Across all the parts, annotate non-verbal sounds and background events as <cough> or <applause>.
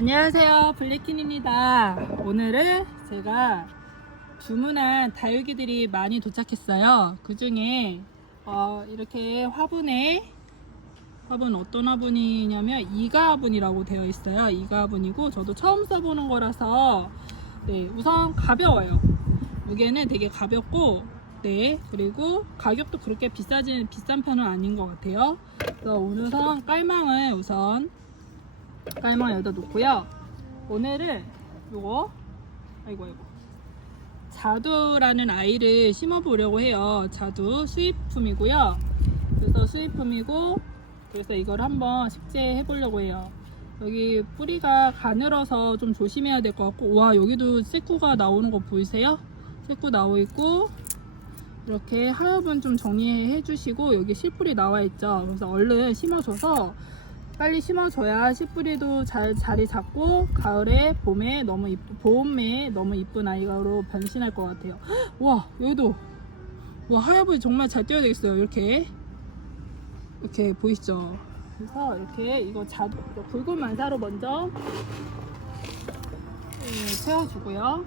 안녕하세요. 블랙킨입니다. 오늘은 제가 주문한 다육이들이 많이 도착했어요. 그 중에 어, 이렇게 화분에 화분 어떤 화분이냐면 이가 화분이라고 되어 있어요. 이가 화분이고 저도 처음 써보는 거라서 네 우선 가벼워요. 무게는 되게 가볍고 네 그리고 가격도 그렇게 비싸진 비싼 편은 아닌 것 같아요. 그래서 오늘은 깔망을 우선 깔망 여기다 놓고요. 오늘은 요거 아이고 아이고 자두라는 아이를 심어보려고 해요. 자두 수입품이고요. 그래서 수입품이고 그래서 이걸 한번 식재해 보려고 해요. 여기 뿌리가 가늘어서 좀 조심해야 될 것 같고 와 여기도 새꾸가 나오는 거 보이세요? 새꾸 나오 있고 이렇게 하엽은 좀 정리해 주시고 여기 실뿌리 나와 있죠. 그래서 얼른 심어줘서 빨리 심어줘야 씨뿌리도 잘 자리 잡고 가을에 봄에 너무 이쁘, 봄에 너무 이쁜 아이가로 변신할 것 같아요. 헉, <gasps> 와 여기도 와 하엽이 정말 잘 뛰어야 되겠어요. 이렇게 이렇게 보이시죠? 그래서 이렇게 이거 자 굵은 만사로 먼저 예, 채워주고요.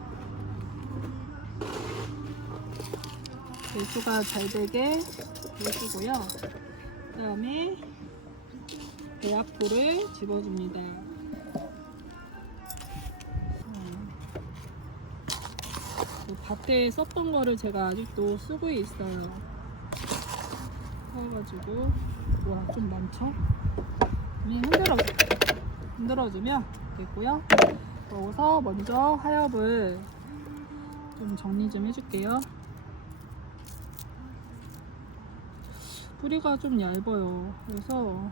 배수가 잘 되게 해주고요. 그 다음에 배합부를 집어줍니다. 음. 그 밭에 썼던 거를 제가 아직도 쓰고 있어요. 그래가지고 와 좀 많죠? 이 흔들어 흔들어주면 됐고요. 여기서 먼저 하엽을 좀 정리 좀 해줄게요. 뿌리가 좀 얇아요. 그래서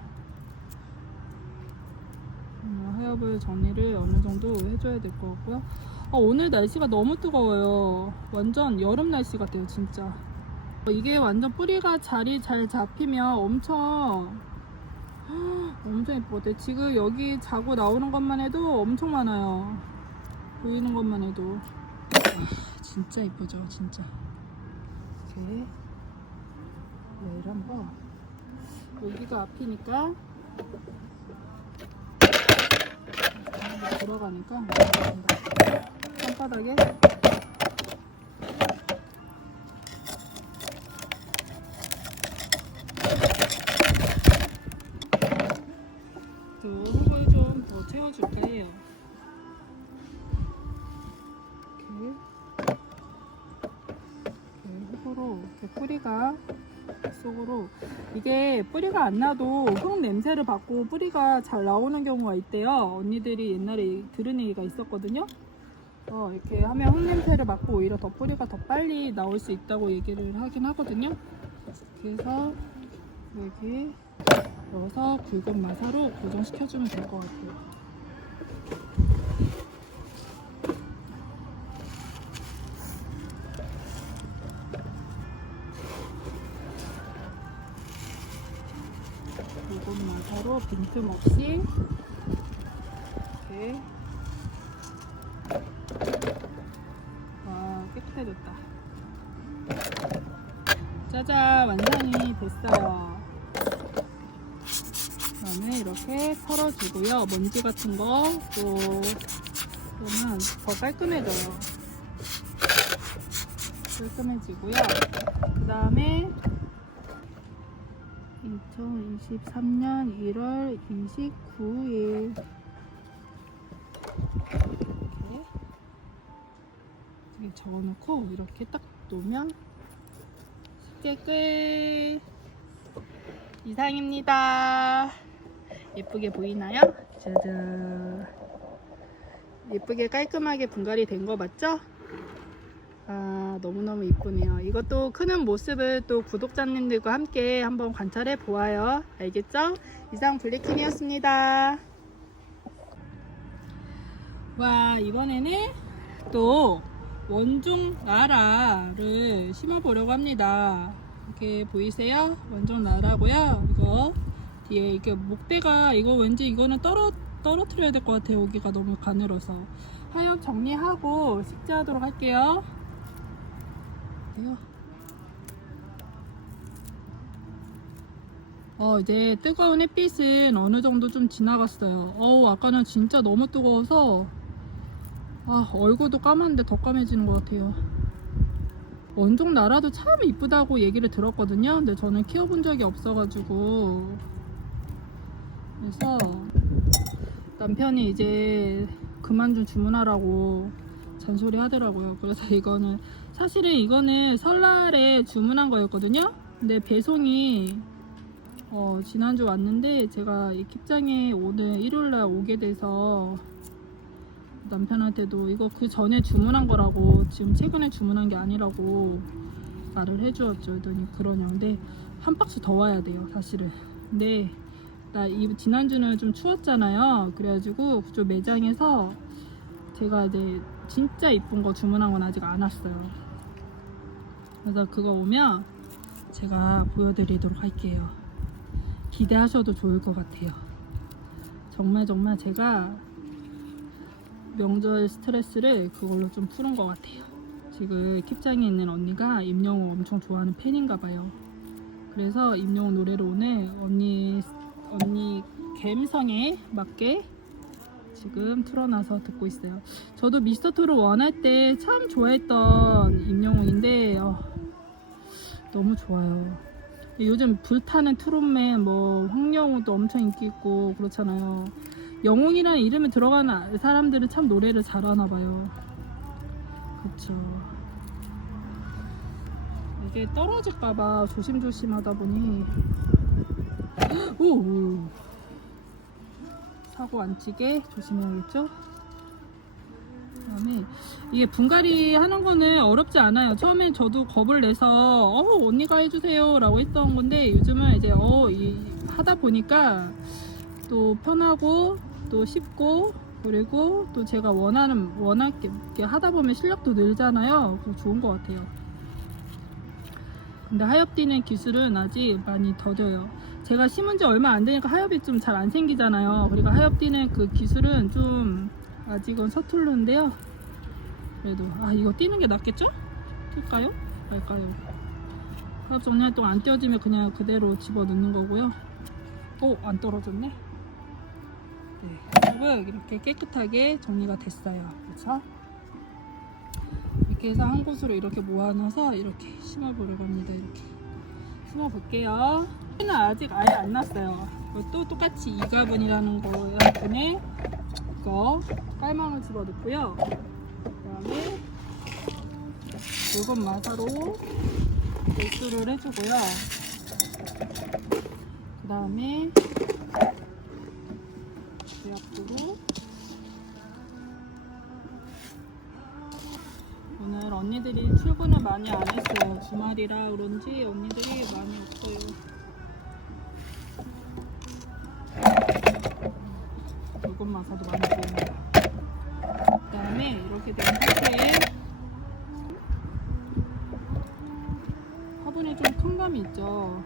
음, 하엽을 정리를 어느 정도 해줘야 될 것 같고요. 아, 오늘 날씨가 너무 뜨거워요. 완전 여름 날씨 같아요, 진짜. 어, 이게 완전 뿌리가 자리 잘 잡히면 엄청 엄청 예쁘대. 지금 여기 자고 나오는 것만 해도 엄청 많아요. 보이는 것만 해도 아, 진짜 예쁘죠, 진짜. 이렇게 얘를 한번 여기가 앞이니까 들어가니까 손바닥에 또 흙을 좀 더 채워줄까 해요. 이게 뿌리가 안 나도 흙 냄새를 받고 뿌리가 잘 나오는 경우가 있대요. 언니들이 옛날에 들은 얘기가 있었거든요. 어, 이렇게 하면 흙 냄새를 맡고 오히려 더 뿌리가 더 빨리 나올 수 있다고 얘기를 하긴 하거든요. 그래서 여기 넣어서 굵은 마사로 고정시켜주면 될 것 같아요. 마사로 빈틈없이 이렇게. 와 깨끗해졌다. 짜잔 완성이 됐어요. 그다음에 이렇게 털어주고요. 먼지 같은 거또 그러면 더 깔끔해져요. 깔끔해지고요. 그 다음에 2023년 1월 29일 이렇게 이렇게 적어놓고 이렇게 딱 놓으면 쉽게 끝 이상입니다 예쁘게 보이나요? 짜잔 예쁘게 깔끔하게 분갈이 된 거 맞죠? 아, 너무너무 이쁘네요. 이것도 크는 모습을 또 구독자님들과 함께 한번 관찰해 보아요. 알겠죠? 이상 블랙킹이었습니다. 와, 이번에는 또 원종 나라를 심어 보려고 합니다. 이렇게 보이세요? 원종 나라고요. 이거 뒤에 이게 목대가 이거 왠지 이거는 떨어 떨어뜨려야 될 것 같아요. 여기가 너무 가늘어서 하엽 정리하고 식재하도록 할게요. 돼요. 어, 이제 뜨거운 햇빛은 어느 정도 좀 지나갔어요. 어우, 아까는 진짜 너무 뜨거워서, 아, 얼굴도 까만데 더 까매지는 것 같아요. 원종 나라도 참 이쁘다고 얘기를 들었거든요. 근데 저는 키워본 적이 없어가지고. 그래서 남편이 이제 그만 좀 주문하라고 잔소리 하더라고요. 그래서 이거는, 사실은 이거는 설날에 주문한 거였거든요. 근데 배송이 어, 지난주 왔는데 제가 이 킵장에 오늘 일요일날 오게 돼서 남편한테도 이거 그 전에 주문한 거라고 지금 최근에 주문한 게 아니라고 말을 해주었죠. 그랬더니 그러냐. 근데 한 박스 더 와야 돼요. 사실은. 근데 나 이 지난주는 좀 추웠잖아요. 그래가지고 그쪽 매장에서 제가 이제 진짜 이쁜 거 주문한 건 아직 안 왔어요. 그래서 그거 오면 제가 보여드리도록 할게요. 기대하셔도 좋을 것 같아요. 정말 정말 제가 명절 스트레스를 그걸로 좀 푸는 것 같아요. 지금 킵장에 있는 언니가 임영웅 엄청 좋아하는 팬인가 봐요. 그래서 임영웅 노래를 오늘 언니 언니 감성에 맞게 지금 틀어놔서 듣고 있어요. 저도 미스터 트롯 원할 때 참 좋아했던 임영웅인데 어, 너무 좋아요. 요즘 불타는 트롯맨 뭐 황영우도 엄청 인기 있고 그렇잖아요. 영웅이라는 이름에 들어가는 사람들은 참 노래를 잘하나 봐요. 그렇죠. 이게 떨어질까봐 조심조심 하다 보니 오, 오. 사고 안 치게 조심해야겠죠? 그다음에 이게 분갈이 하는 거는 어렵지 않아요. 처음엔 저도 겁을 내서 어 언니가 해주세요라고 했던 건데 요즘은 이제 어 이, 하다 보니까 또 편하고 또 쉽고 그리고 또 제가 원하는 원하게 하다 보면 실력도 늘잖아요. 좋은 것 같아요. 근데 하엽 뛰는 기술은 아직 많이 더뎌요. 제가 심은 지 얼마 안 되니까 하엽이 좀 잘 안 생기잖아요. 그리고 하엽 뛰는 그 기술은 좀 아직은 서툴른데요. 그래도 아 이거 뛰는 게 낫겠죠? 뛸까요? 말까요? 하엽 정리할 동안 안 띄워지면 그냥 그대로 집어 넣는 거고요. 오, 안 떨어졌네. 네, 하엽은 이렇게 깨끗하게 정리가 됐어요. 그렇죠? 이렇게 해서 한 곳으로 이렇게 모아놔서 이렇게 심어보려고 합니다. 이렇게 심어볼게요. 는 아직 아예 안 났어요. 또 똑같이 이가분이라는 거에 이거 깔망을 집어넣고요. 그다음에 붉은 마사로 배수를 해주고요. 그 다음에 대약으로 오늘 언니들이 출근을 많이 안 했어요. 주말이라 그런지 언니들이 많이 없어요. 마사도 많이 보입니다. 그 다음에 이렇게 된 상태에 화분에 좀 큰 감이 있죠.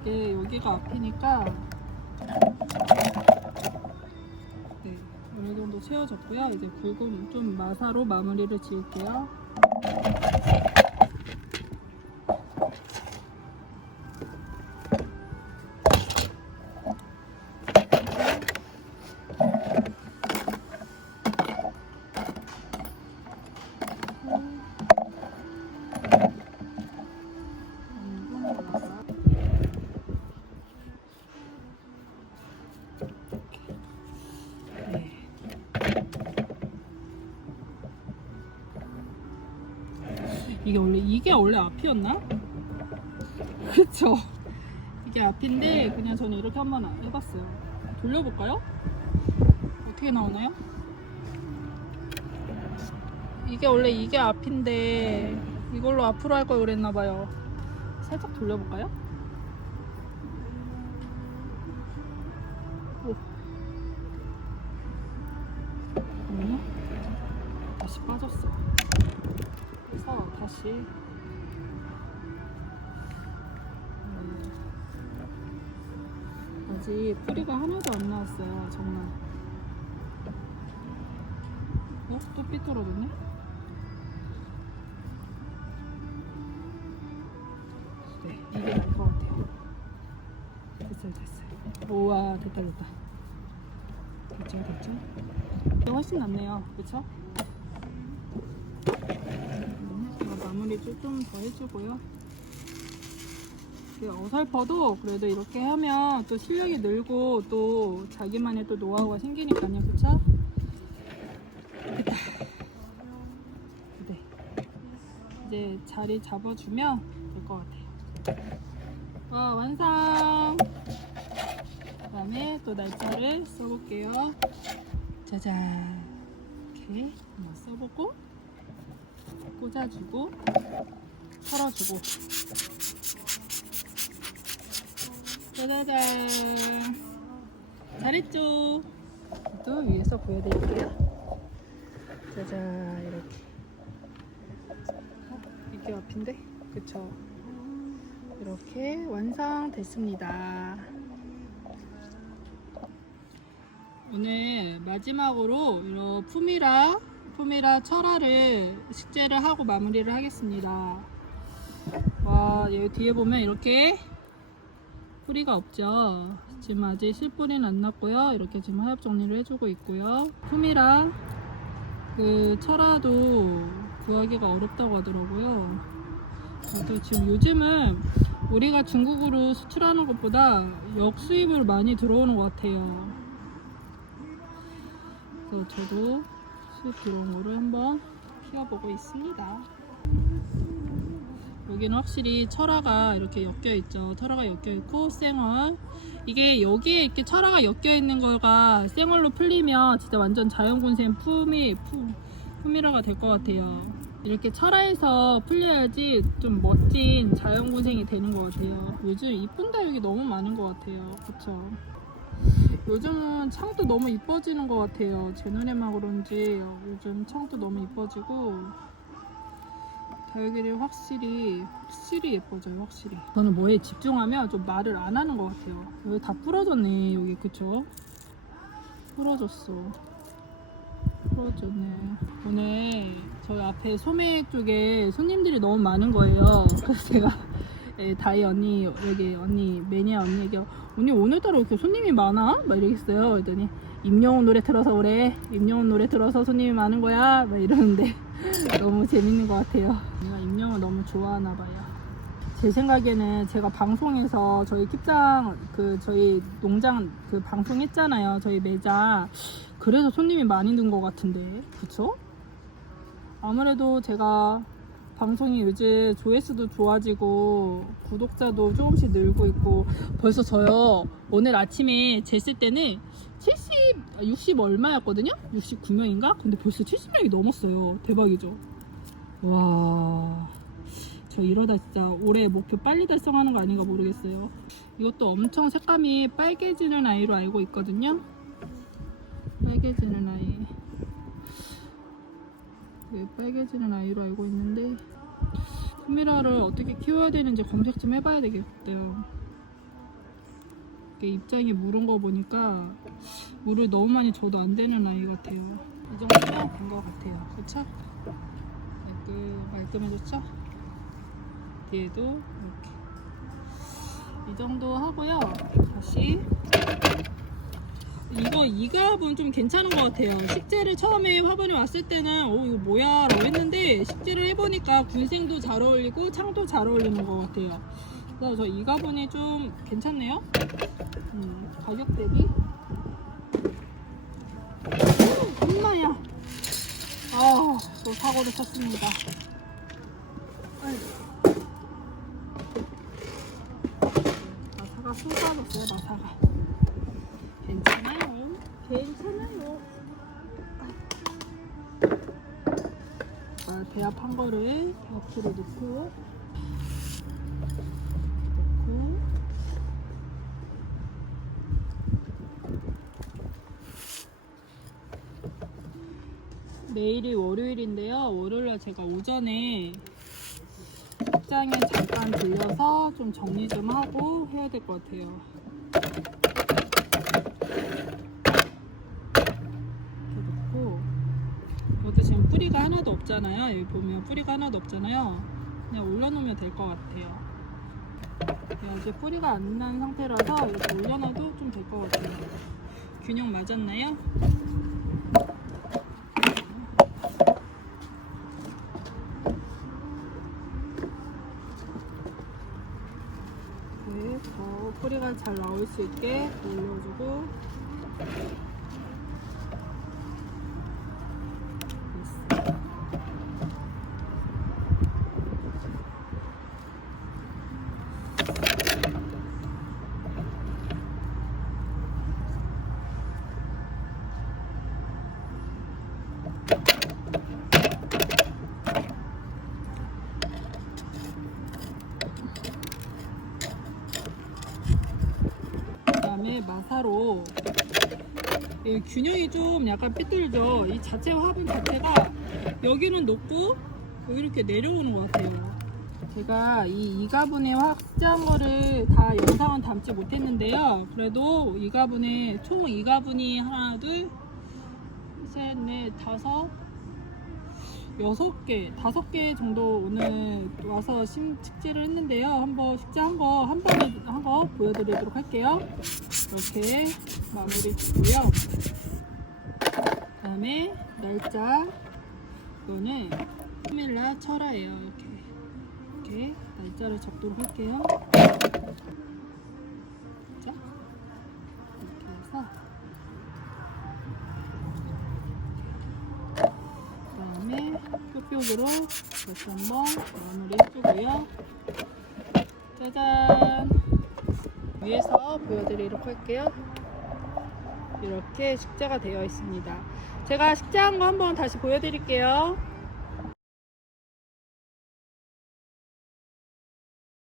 이게 여기가 앞이니까 네, 어느 정도 채워졌고요. 이제 굵은 좀 마사로 마무리를 지을게요. 이게 원래 앞이었나? <laughs> 그쵸? 이게 앞인데 그냥 저는 이렇게 한번 해봤어요. 돌려볼까요? 어떻게 나오나요? 이게 원래 이게 앞인데 이걸로 앞으로 할 걸 그랬나봐요. 살짝 돌려볼까요? 오. 잠깐만요. 다시 빠졌어. 다시 음, 아직 뿌리가 하나도 안 나왔어요. 정말. 어? 또 삐뚤어졌네? 네, 이게 나을 것 같아요. 됐어요 됐어요 우와 됐다 됐다 됐죠 됐죠 훨씬 낫네요 그쵸? 음, 제가 마무리 좀 더 해주고요. 어설퍼도 그래도 이렇게 하면 또 실력이 늘고 또 자기만의 또 노하우가 생기니까요. 그쵸? 네. 이제 자리 잡아주면 될 것 같아요. 와 완성! 그 다음에 또 날짜를 써볼게요. 짜잔! 이렇게 한번 써보고 꽂아주고 털어주고. 짜자잔. 잘했죠? 또 위에서 보여드릴게요. 짜잔 이렇게. 어, 이게 앞인데? 그쵸? 이렇게 완성됐습니다. 오늘 마지막으로 이런 푸미라 푸미라 철화를 식재를 하고 마무리를 하겠습니다. 와 여기 뒤에 보면 이렇게 뿌리가 없죠? 지금 아직 실뿌리는 안 났고요. 이렇게 지금 하엽 정리를 해주고 있고요. 푸미라 그 철화도 구하기가 어렵다고 하더라고요. 그래서 지금 요즘은 우리가 중국으로 수출하는 것보다 역수입으로 많이 들어오는 것 같아요. 그래서 저도 들어온 거를 한번 키워보고 있습니다 여기는 확실히 철화가 이렇게 엮여 있죠. 철화가 엮여 있고 생얼. 이게 여기에 이렇게 철화가 엮여 있는 거가 생얼로 풀리면 진짜 완전 자연군생 품이 품, 품이라가 될 것 같아요. 이렇게 철화에서 풀려야지 좀 멋진 자연군생이 되는 것 같아요. 요즘 이쁜 다육이 너무 많은 것 같아요. 그쵸? 요즘은 창도 너무 이뻐지는 것 같아요. 제 눈에만 그런지 요즘 창도 너무 이뻐지고 다육이들이 확실히 확실히 예뻐져요 확실히. 저는 뭐에 집중하면 좀 말을 안 하는 것 같아요. 여기 다 부러졌네 여기 그쵸? 부러졌어. 부러졌네. 오늘 저희 앞에 소매 쪽에 손님들이 너무 많은 거예요. 그래서 제가 예, 다이 언니 여기 언니 매니아 언니에게 언니 오늘따라 이렇게 손님이 많아? 막 이러겠어요. 그랬더니 임영웅 노래 틀어서 그래. 임영웅 노래 틀어서 손님이 많은 거야. 막 이러는데 <laughs> 너무 재밌는 것 같아요. 내가 임영웅 너무 좋아하나 봐요. 제 생각에는 제가 방송에서 저희 킵장 그 저희 농장 그 방송했잖아요. 저희 매장. 그래서 손님이 많이 는것 같은데. 그쵸? 아무래도 제가 방송이 요즘 조회수도 좋아지고 구독자도 조금씩 늘고 있고 벌써 저요. 오늘 아침에 쟀을 때는 70, 60 얼마였거든요? 69명인가? 근데 벌써 70명이 넘었어요. 대박이죠? 와... 저 이러다 진짜 올해 목표 빨리 달성하는 거 아닌가 모르겠어요. 이것도 엄청 색감이 빨개지는 아이로 알고 있거든요. 빨개지는 네, 빨개지는 아이로 알고 있는데 카메라를 어떻게 키워야 되는지 검색 좀 해봐야 되겠대요. 입장이 무른 거 보니까 물을 너무 많이 줘도 안 되는 아이 같아요. 이 정도면 된것 같아요. 그쵸? 말끔, 말끔해졌죠? 뒤에도 이렇게. 이 정도 하고요. 다시 이거 이갑은 좀 괜찮은 것 같아요. 식재를 처음에 화분에 왔을 때는 어 이거 뭐야 라고 했는데 식재를 해보니까 군생도 잘 어울리고 창도 잘 어울리는 것 같아요. 그래서 저 이가분이 좀 괜찮네요. 음, 가격 대비. 엄마야. 아, 또 사고를 쳤습니다. 아이고. 나사가 쏟아졌어요, 나사가. 자, 대합한 거를 옆으로 놓고 놓고 내일이 월요일인데요. 월요일에 제가 오전에 직장에 잠깐 들려서 좀 정리 좀 하고 해야 될 것 같아요. 이렇게 놓고 여기 지금 뿌리가 하나도 없잖아요. 여기 보면 뿌리가 하나도 없잖아요. 그냥 올려놓으면 될 것 같아요. 네, 이제 뿌리가 안 난 상태라서 이렇게 올려놔도 좀 될 것 같아요. 균형 맞았나요? 네, 더 뿌리가 잘 나올 수 있게 올려주고 됐어. 그다음에 마사로 이 균형이 좀 약간 삐뚤죠. 이 자체 화분 자체가 여기는 높고 여기 이렇게 내려오는 것 같아요. 제가 이 이가분의 확장 거를 다 영상은 담지 못했는데요. 그래도 이가분의 총 이가분이 하나, 둘, 셋, 넷, 다섯, 여섯 개, 다섯 개 정도 오늘 와서 심 축제를 했는데요. 한번 식재 한 거 한 번에 한 거 보여드리도록 할게요. 이렇게 마무리 짓고요. 그 다음에 날짜 이거는 카멜라 철화예요. 이렇게 이렇게 날짜를 적도록 할게요. 뾱뾱으로 다시 한번 마무리 해주고요. 짜잔 위에서 보여드리도록 할게요. 이렇게 식재가 되어 있습니다. 제가 식재한 거 한번 다시 보여드릴게요.